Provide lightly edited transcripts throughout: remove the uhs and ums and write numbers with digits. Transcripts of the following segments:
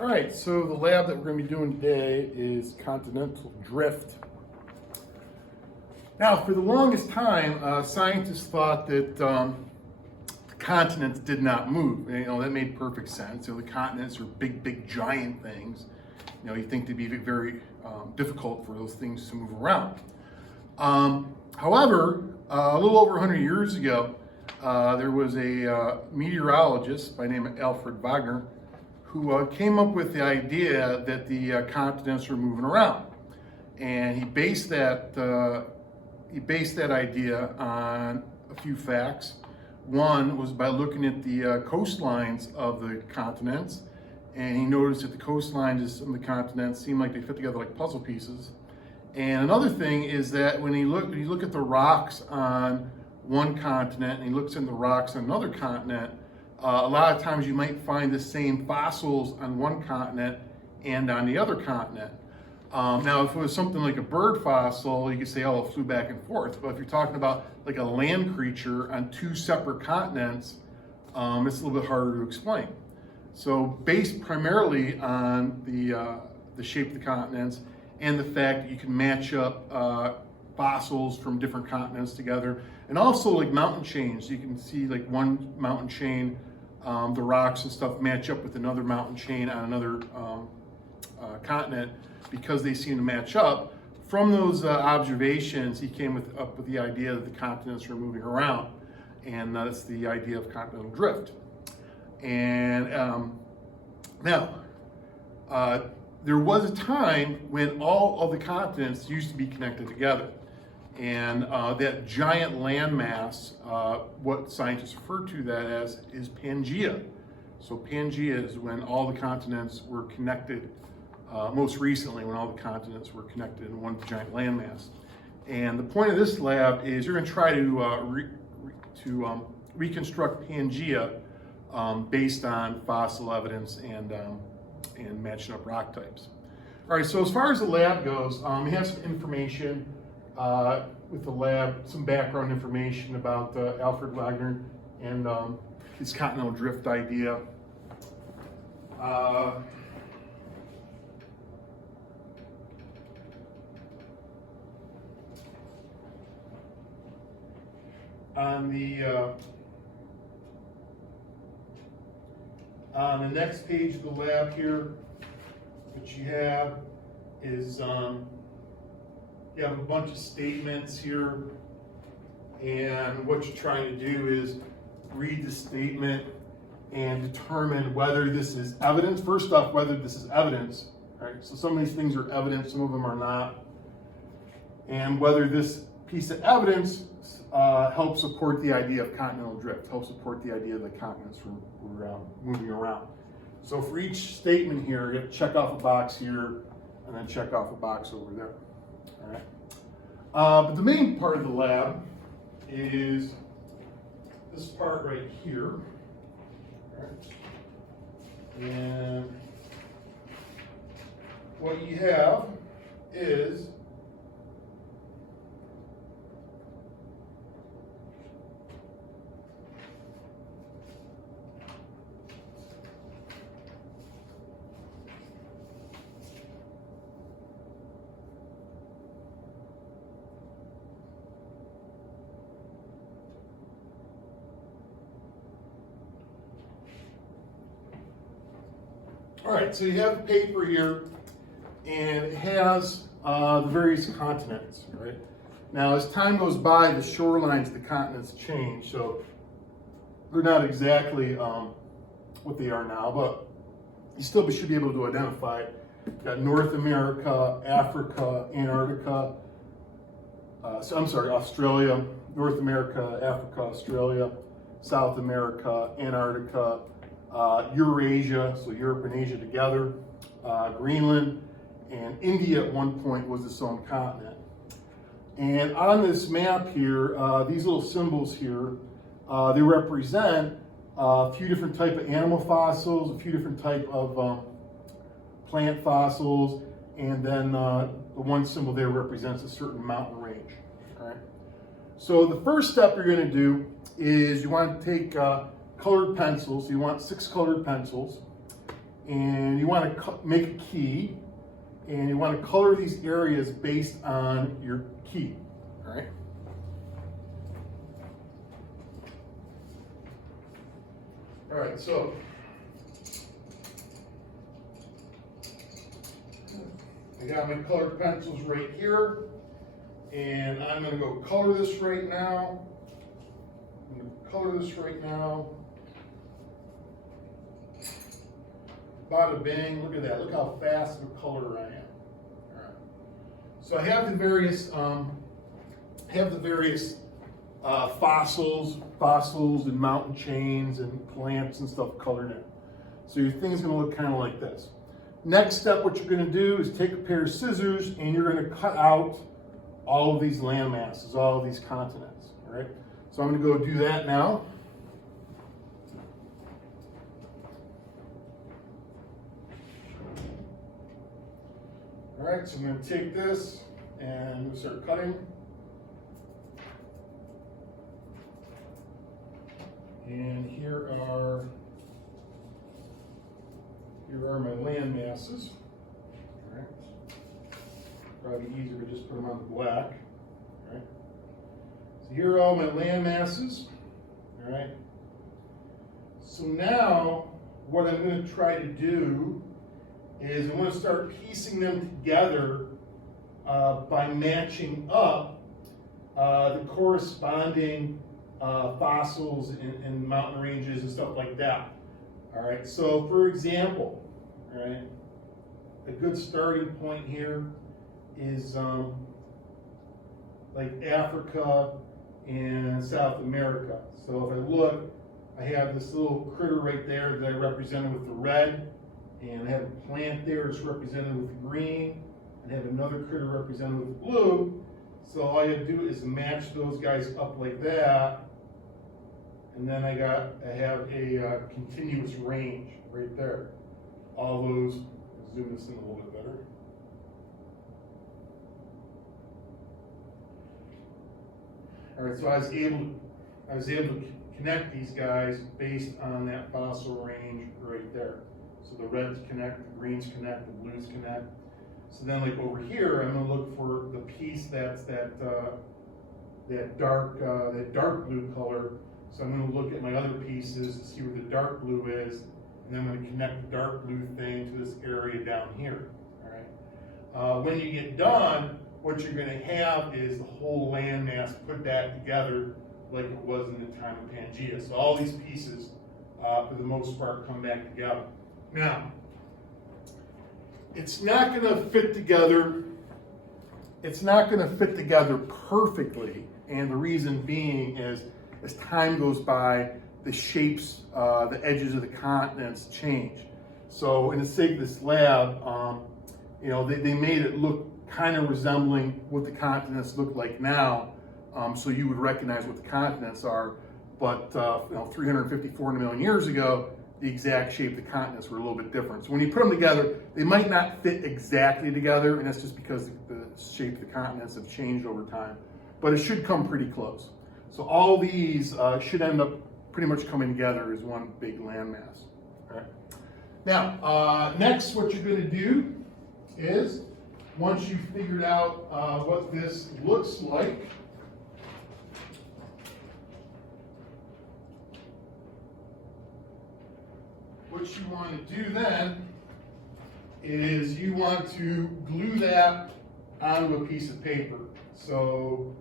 All right, so the lab that we're going to be doing today is continental drift. Now, for the longest time, scientists thought that the continents did not move. That made perfect sense. The continents are big, giant things. You think they'd be very difficult for those things to move around. However, a little over 100 years ago, there was a meteorologist by the name of Alfred Wegener who came up with the idea that the continents were moving around, and he based that idea on a few facts. One was by looking at the coastlines of the continents, and he noticed that the coastlines of some of the continents seemed like they fit together like puzzle pieces. And another thing is that when you look at the rocks on one continent and he looks at the rocks on another continent, a lot of times you might find the same fossils on one continent and on the other continent. Now, if it was something like a bird fossil, you could say, oh, it flew back and forth. But if you're talking about like a land creature on two separate continents, it's a little bit harder to explain. So based primarily on the shape of the continents and the fact that you can match up fossils from different continents together, and also like mountain chains. You can see like one mountain chain, the rocks and stuff match up with another mountain chain on another continent because they seem to match up. From those observations, he came up with the idea that the continents were moving around, and that's the idea of continental drift. And now, there was a time when all of the continents used to be connected together. And that giant landmass, what scientists refer to that as, is Pangaea. So Pangaea is when all the continents were connected, most recently when all the continents were connected in one giant landmass. And the point of this lab is you're going to try to reconstruct Pangaea based on fossil evidence and matching up rock types. All right, so as far as the lab goes, we have some information with the lab, some background information about Alfred Wegener and his continental drift idea. On the next page of the lab here, what you have is you have a bunch of statements here, and what you're trying to do is read the statement and determine whether this is evidence. First off, whether this is evidence. Right? So some of these things are evidence, some of them are not, and whether this piece of evidence helps support the idea of continental drift, helps support the idea that continents were moving around. So for each statement here, you have to check off a box here, and then check off a box over there. All right. But the main part of the lab is this part right here. All right. And what you have is all right, so you have a paper here, and it has the various continents, right? Now, as time goes by, the shorelines of the continents change, so they're not exactly what they are now, but you still should be able to identify it. You've got North America, Africa, Antarctica, Australia, North America, Africa, Australia, South America, Antarctica, Eurasia, so Europe and Asia together, Greenland, and India at one point was its own continent. And on this map here, these little symbols here, they represent a few different type of animal fossils, a few different type of plant fossils, and then the one symbol there represents a certain mountain range. All right. So the first step you're going to do is you want to take colored pencils. You want 6 colored pencils, and you want to make a key, and you want to color these areas based on your key, all right? All right, so I got my colored pencils right here, and I'm going to go color this right now. I'm going to color this right now. Bada bing, look at that. Look how fast of a color I am. All right. So I have the various fossils and mountain chains and plants and stuff colored in. So your thing's going to look kind of like this. Next step, what you're going to do is take a pair of scissors and you're going to cut out all of these land masses, all of these continents. All right. So I'm going to go do that now. All right, so I'm going to take this and start cutting. And here are my land masses. All right. Probably easier to just put them on the black. All right. So here are all my land masses. All right. So now what I'm going to try to do is I'm going to start piecing them together by matching up the corresponding fossils and mountain ranges and stuff like that. All right, so for example, all right, a good starting point here is like Africa and South America. So if I look, I have this little critter right there that I represented with the red. And I have a plant there that's represented with green, and I have another critter represented with blue. So all you have to do is match those guys up like that, and then I have a continuous range right there. All those, zoom this in a little bit better. All right, so I was able to connect these guys based on that fossil range right there. So the reds connect, the greens connect, the blues connect. So then like over here, I'm gonna look for the piece that's that dark blue color. So I'm gonna look at my other pieces to see where the dark blue is, and then I'm gonna connect the dark blue thing to this area down here, all right? When you get done, what you're gonna have is the whole landmass put back together like it was in the time of Pangaea. So all these pieces, for the most part, come back together. Now, it's not going to fit together. It's not going to fit together perfectly, and the reason being is, as time goes by, the shapes, the edges of the continents change. So, in the sake of this lab, you know, they made it look kind of resembling what the continents look like now, so you would recognize what the continents are. But you know, 350, 400 million years ago, the exact shape of the continents were a little bit different. So when you put them together, they might not fit exactly together, and that's just because the shape of the continents have changed over time. But it should come pretty close. So all these should end up pretty much coming together as one big landmass. All right. Now, next, what you're going to do is, once you've figured out what this looks like, what you want to do then is you want to glue that onto a piece of paper. So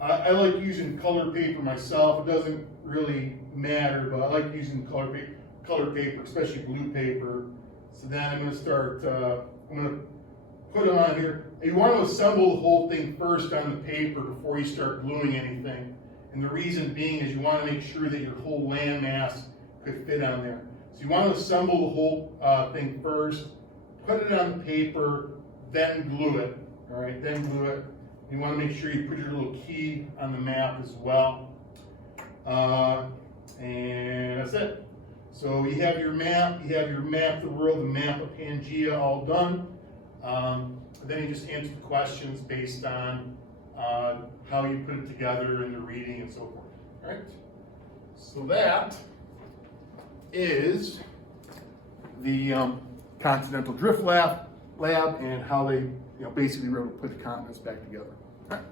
I like using colored paper myself. It doesn't really matter, but I like using colored paper, especially blue paper. So then I'm going to start, I'm going to put it on here. And you want to assemble the whole thing first on the paper before you start gluing anything. And the reason being is you want to make sure that your whole landmass could fit on there. So you want to assemble the whole thing first, put it on the paper, then glue it. All right, then glue it. You want to make sure you put your little key on the map as well. And that's it. So you have your map, of the world, the map of Pangaea all done. Then you just answer the questions based on how you put it together and the reading and so forth. All right. So that is the Continental Drift Lab and how they basically were able to put the continents back together. All right.